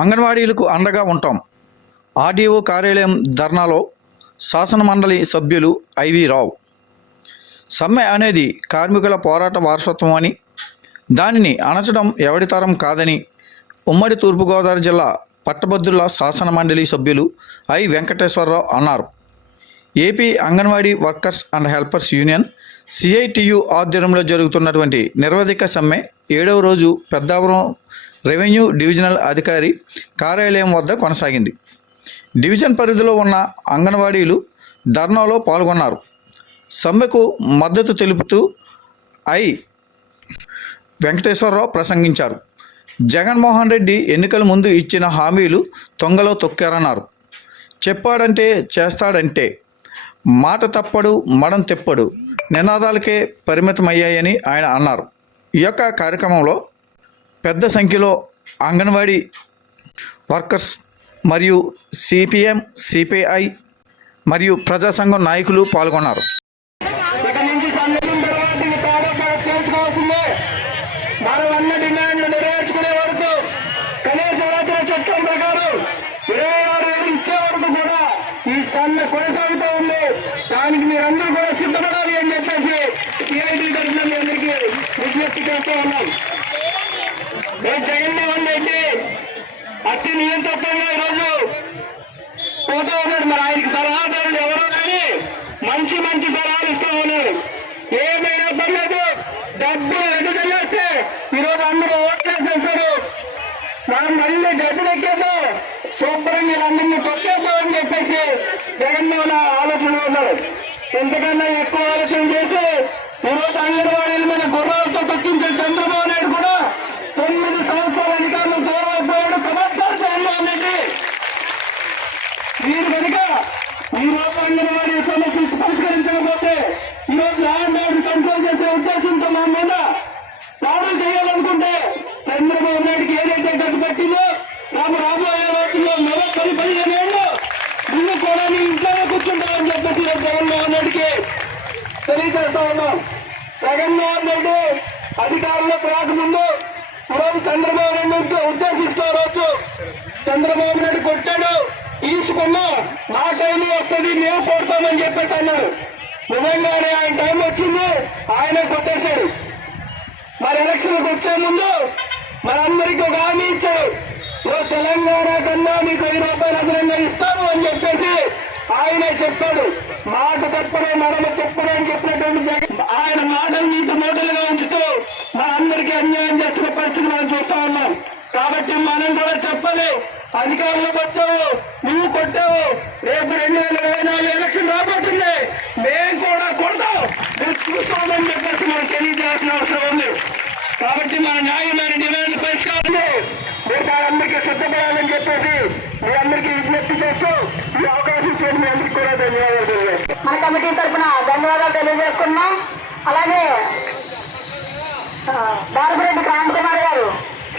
అంగన్వాడీలకు అండగా ఉంటాం. ఆర్డీఓ కార్యాలయం ధర్నాలో శాసన మండలి సభ్యులు ఐవి రావు. సమ్మె అనేది కార్మికుల పోరాట వారసత్వం అని, దానిని అణచడం ఎవడి తరం కాదని ఉమ్మడి తూర్పుగోదావరి జిల్లా పట్టభద్రుల శాసన మండలి సభ్యులు ఐ వెంకటేశ్వరరావు అన్నారు. AP anganwadi workers and helpers union CITU ఆధ్వర్యంలో జరుగుతున్నటువంటి నిరవధిక సమ్మె 7వ రోజు పెద్దాపురం రెవెన్యూ డివిజనల్ అధికారి కార్యాలయం వద్ద కొనసాగింది. డివిజన్ పరిధిలో ఉన్న అంగన్వాడీలు ధర్నాలో పాల్గొన్నారు. సమ్మెకు మద్దతు తెలుపుతూ ఐ వెంకటేశ్వరరావు ప్రసంగించారు. జగన్మోహన్ రెడ్డి ఎన్నికల ముందు ఇచ్చిన హామీలు తొంగలో తొక్కారన్నారు. చెప్పాడంటే చేస్తాడంటే, మాట తప్పడు మడం తెప్పడు నినాదాలకే పరిమితమయ్యాయని ఆయన అన్నారు. ఈ యొక్క కార్యక్రమంలో పెద్ద సంఖ్యలో అంగన్వాడీ వర్కర్స్ మరియు సిపిఎం, సిపిఐ మరియు ప్రజా సంఘం నాయకులు పాల్గొన్నారు. ఈ సమ్మె కొనసాగుతూ ఉంది. దానికి మీరందరూ కూడా సిద్ధపడాలి అని చెప్పేసి సిఐటి తరఫున మీ అందరికీ విజ్ఞప్తి చేస్తూ ఉన్నాం. జగన్మోహన్ రెడ్డి అతి నియంత్రణగా ఈరోజు పోతూ ఉన్నాడు. మరి ఆయనకి సలహాదారులు ఎవరో కానీ మంచి మంచి సలహాలు ఇస్తూ ఉన్నారు. ఏమైనా పర్లేదు, డబ్బులు ఎదుగులేస్తే ఈరోజు అందరూ ఓట్లు వేసేస్తారు, మనం మళ్ళీ గద్దెనెక్కేద్దాం, శుభ్రంగా వీళ్ళందరినీ కొట్టేద్దాం అని చెప్పేసి జగన్మోహన్ ఆలోచన ఉన్నారు. ఎంతకన్నా ఎక్కువ ఆలోచన చేసి ఈరోజు అంగన్వాడీల మీద గుర్రాలతో తొక్కించే చంద్రబాబు నాయుడు కూడా 9 సంవత్సరాల అధికారులు దూరం అయిపోయాడు. కమర్చారు జగన్మోహన్ రెడ్డి. మీరు కనుక ఈరోజు అంగన్వాడీ సమస్య పరిష్కరించకపోతే ఈరోజు ల్యాండ్ ఆర్డర్ కంట్రోల్ చేసే ఉద్దేశంతో మా మీద దాడులు చేయాలనుకుంటే చంద్రబాబు నాయుడికి ఏదైతే గట్టు పట్టిందో రాబోయే రోజుల్లో మరో 10-15 ఏళ్ళు ముందు కూడా నీ ఇంట్లోనే కూర్చుంటామని చెప్పేసి జగన్మోహన్ రెడ్డికి తెలియజేస్తా ఉన్నాం. జగన్మోహన్ రెడ్డి అధికారంలోకి రాకముందు ఈరోజు చంద్రబాబు నాయుడు ఉద్దేశిస్తూ రోజు చంద్రబాబు నాయుడు కొట్టాడు, ఈసుకున్నా నా టైం వస్తుంది మేము కొడతామని చెప్పేసి అన్నాడు. నిజంగానే ఆయన టైం వచ్చింది, ఆయన కొట్టేశాడు. మరి ఎలక్షన్లకు వచ్చే ముందు మనందరికీ ఒక హామీ ఇచ్చాడు, తెలంగాణ కన్నా మీకు 1000 రూపాయలు అదనంగా ఇస్తాను అని చెప్పేసి ఆయనే చెప్పాడు. మాట తప్పనే మడమ తప్పనే అని చెప్పినటువంటి జగన్ ఆయన మాటలు నీటి మోటలుగా ఉంచుతూ మనందరికీ అన్యాయం చేస్తున్న పరిస్థితి మనం చూస్తా ఉన్నాం. కాబట్టి మనం కూడా చెప్పాలి, అధికారంలోకి వచ్చావు, నువ్వు కొట్టావు, రేపు 2024 ఎలక్షన్ రాబోతుంది, మేము కూడా కొడతాం, నువ్వు చూస్తామని చెప్పేసి మనం తెలియజేయాల్సిన అవసరం ఉంది. కాబట్టి మన న్యాయమైన డిమాండ్ పరిష్కారమే మీరు అందరికీ సిద్ధపడాలని చెప్పేసి మీ అందరికీ విజ్ఞప్తి చేస్తూ ఈ అవకాశం ఇచ్చేది మీ అందరికీ కూడా ధన్యవాదాలు. మన కమిటీ తరఫున ధన్యవాదాలు తెలియజేస్తున్నాం. అలాగే భారతిరెడ్డి క్రాంతి కుమార్ గారు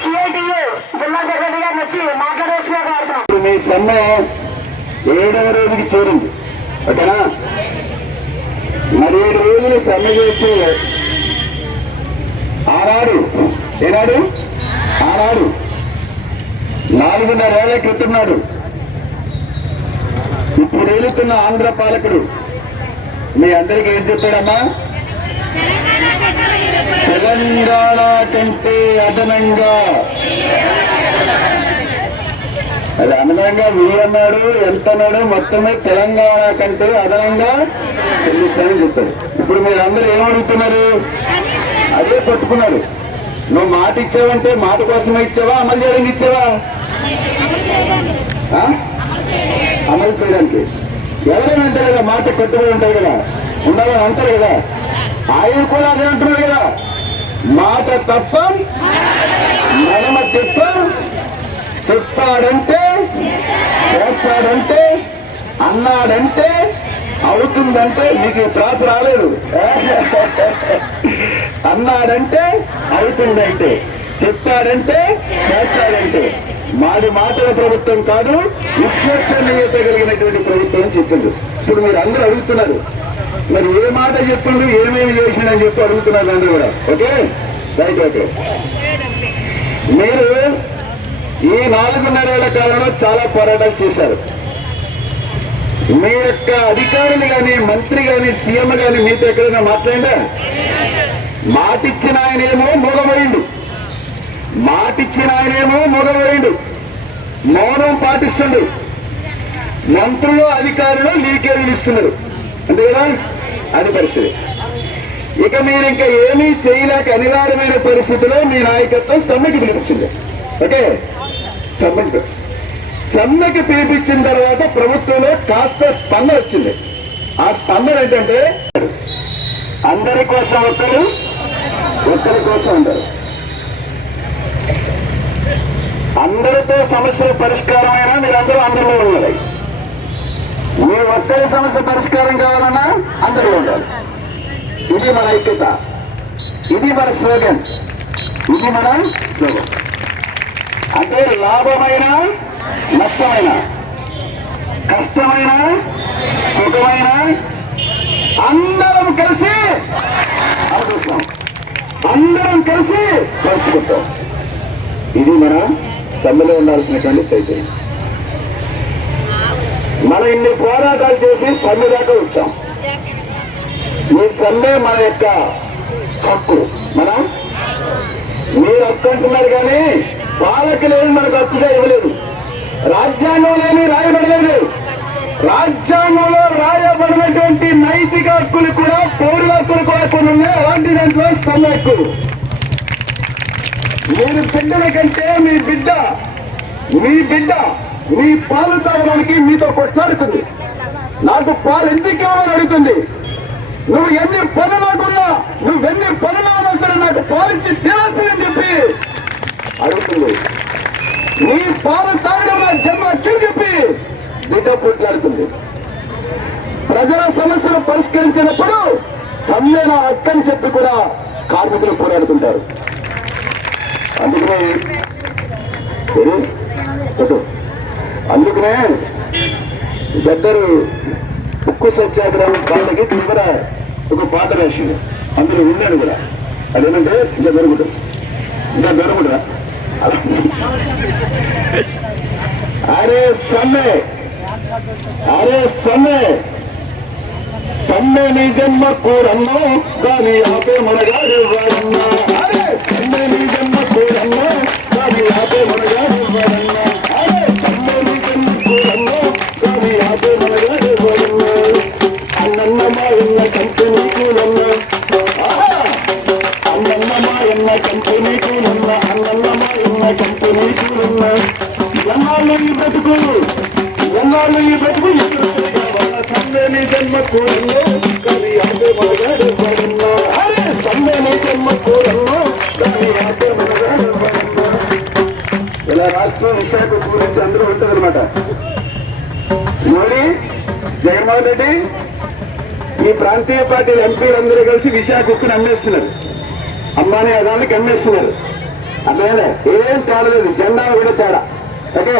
సిఐటియు జిల్లా సెక్రటరీ గారిని వచ్చి మాట్లాడవలసిగా కోరుతున్నాం. మీ సమ్మె 7వ రోజుకి చేరింది, ఓకేనా? మరి 7 రోజులు సమ్మె చేస్తే ఆనాడు 4.5 ఏళ్ల క్రితం నాడు ఇప్పుడు ఏలుతున్న ఆంధ్ర పాలకుడు మీ అందరికీ ఏం చెప్పాడమ్మా? తెలంగాణ కంటే అదనంగా, అది అదనంగా అన్నాడు, ఎంత అన్నాడు, మొత్తమే తెలంగాణ కంటే అదనంగా చెల్లిస్తానని చెప్పాడు. ఇప్పుడు మీరు అందరూ ఏమడుగుతున్నారు? అదే పట్టుకున్నారు. నువ్వు మాట ఇచ్చావంటే మాట కోసమే ఇచ్చావా, అమలు చేయడానికి ఇచ్చావా? అమలు చేయడానికి. ఎవరైనా అంటారు కదా, మాట కట్టుబడి ఉంటారు కదా, ఉండాలని అంటారు కదా. ఆయన కూడా అదే అంటున్నారు కదా, మాట తప్ప మడమ తిప్ప, చెప్పాడంటే చేస్తాడంటే అన్నాడంటే అవుతుందంటే. మీకు త్రాసు రాలేదు. అన్నాడంటే అవుతుందంటే, చెప్పాడంటే చేస్తాడంటే. మాది మాటల ప్రభుత్వం కాదు, విశ్వసనీయత కలిగినటువంటి ప్రభుత్వం అని చెప్పింది. ఇప్పుడు మీరు అందరూ అడుగుతున్నారు, మరి ఏ మాట చెప్పిండు, ఏమేమి చేసిండని చెప్పి అడుగుతున్నారు అందరూ కూడా. Okay, right. ఓకే, మీరు ఈ 4.5 ఏళ్ల కాలంలో చాలా పోరాటాలు చేశారు. మీ యొక్క అధికారులు కానీ, మంత్రి కానీ, సీఎం కానీ మీతో ఎక్కడైనా మాట్లాడా? మాటిచ్చిన ఆయనేమో మూగబోయిండు, మౌనం పాటిస్తుండు. మంత్రులు, అధికారులు లీకేజీలు ఇస్తున్నారు, అంతే కదా? అది పరిస్థితి. ఇక మీరు ఇంకా ఏమీ చేయలేక అనివార్యమైన పరిస్థితిలో మీ నాయకత్వం సమ్మెకి పిలిపించింది. ఓకే, సమ్మెకి పిలిపించిన తర్వాత ప్రభుత్వంలో కాస్త స్పందన వచ్చింది. ఆ స్పందన ఏంటంటే అందరి కోసం ఒక్కరి కోసం అందరు, అందరితో సమస్యల పరిష్కారమైనా మీరందరూ అందరిలో ఉండాలి. మీ ఒక్కరి సమస్య పరిష్కారం కావాలన్నా అందరిలో ఉండాలి. ఇది మన ఐక్యత, ఇది మన స్లోగన్. అంటే లాభమైన, నష్టమైన, కష్టమైన, సుఖమైన అందరం కలిసి అనుభవిస్తాం, అందరం కలిసి పంచుకుంటాం. ఇది మన సమ్మెలో ఉండాల్సినటువంటి చైతన్యం. మనం ఇన్ని పోరాటాలు చేసి సమ్మె దాకా వచ్చాం. ఈ సమ్మె మన యొక్క హక్కు. మీరు హక్కు అంటున్నారు కానీ పాలకులేమి మనకు హక్కుగా ఇవ్వలేదు. రాజ్యాంగంలోని రాయబడలేదు. రాజ్యాంగంలో రాయబడినటువంటి నైతిక హక్కులు కూడా, పౌరుల హక్కులు కూడా కొన్ని ఉన్నాయి. అలాంటి దాంట్లో సమ్మె హక్కు. మీరు బిడ్డల కంటే మీ బిడ్డ మీ పాలు తాగడానికి మీతో కొట్లాడుతుంది. నాకు పాలు ఎందుకు కావాలని అడుగుతుంది. నువ్వు ఎన్ని పనులకున్నా, నువ్వెన్ని పనులు సరే నాకు పాలించి తీరాల్సిందని చెప్పి అడుగుతుంది. నీ పాలు తాగడం నా జన్మ అక్కని చెప్పి బిడ్డ కొట్లాడుతుంది. ప్రజల సమస్యలు పరిష్కరించినప్పుడు సమ్మె నా హక్కని చెప్పి కూడా కార్మికులు పోరాడుతుంటారు. అందుకనే పెద్దరు ఉక్కు సత్యాగ్రహం వాళ్ళకి కూడా ఒక పాట రాసింది. అందులో ఉన్నాడు కూడా. అదేంటంటే ఇంకా దొరుకుతుంది. అరే సమ్మె నీ జన్మ కూరన్నో కానీ ఆపే మనగాడు వాడన్నా. అరే సమ్మె నీ జన్మ కూరన్నో కానీ ఆపే మనగాడు వాడన్నా. అరే సమ్మె నీ జన్మ కూరన్నో కానీ ఆపే మనగాడు వాడన్నా. అన్నమ్మా ఎన్న కంపెనీ కూలన్నా, అన్నమ్మా ఎన్న కంపెనీ కూలన్నా, అన్నమ్మా ఎన్న కంపెనీ కూలన్నా. ఎన్నాళ్ళు ఈ బ్రతుకు సమ్మెని జన్మ కూరల్లో కానీ ఆపే మనగాడు వాడన్నా. అరే సమ్మెని జన్మ కూరల్లో కానీ ఆపే మనగాడు వాడన్నా. ఇలా రాష్ట్రం విశాఖ గురించి అందరూ ఉంటుందన్నమాట. మోడీ, జగన్మోహన్ రెడ్డి, ఈ ప్రాంతీయ పార్టీల ఎంపీలందరూ కలిసి విశాఖ ఉక్కుని అమ్మేస్తున్నారు. అంబానీ అదానికి అమ్మేస్తున్నారు. అందువల్ల ఏం తేడా లేదు, జెండా కూడా తేడా. ఓకే,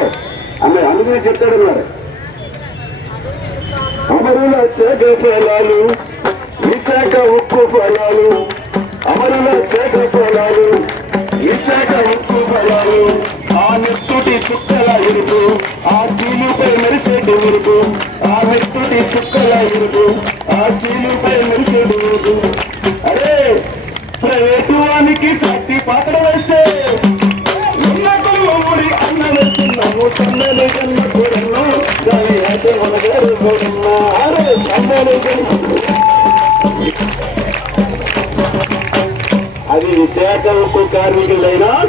అందుకని చెప్తాడన్నారు. అమరుల చేగ ఫలాలు, విశాఖ ఉక్కు ఫలాలు, అమరుల చేగ ఫలాలు, విశాఖ ఉక్కు ఫలాలు. ఆ నెత్తుటి చుక్కల ఇరుకు, ఆ స్టీలుపై మెరిసేటి ఉరుకు, ఆ నెత్తుటి చుక్కల ఇరుకు, ఆ స్టీలుపై మెరిసేటి ఉరుకు. అరే ప్రైవేటు వానికి కత్తి పాత్ర వేస్తే అన్న వేస్తున్నాము. సమ్మెని జన్మ కూరన్నా దాని అయితే మనగారు కూరన్నా. అరే సమ్మెని జన్మ, అది విశాఖ ఉక్కు కార్మికులైనా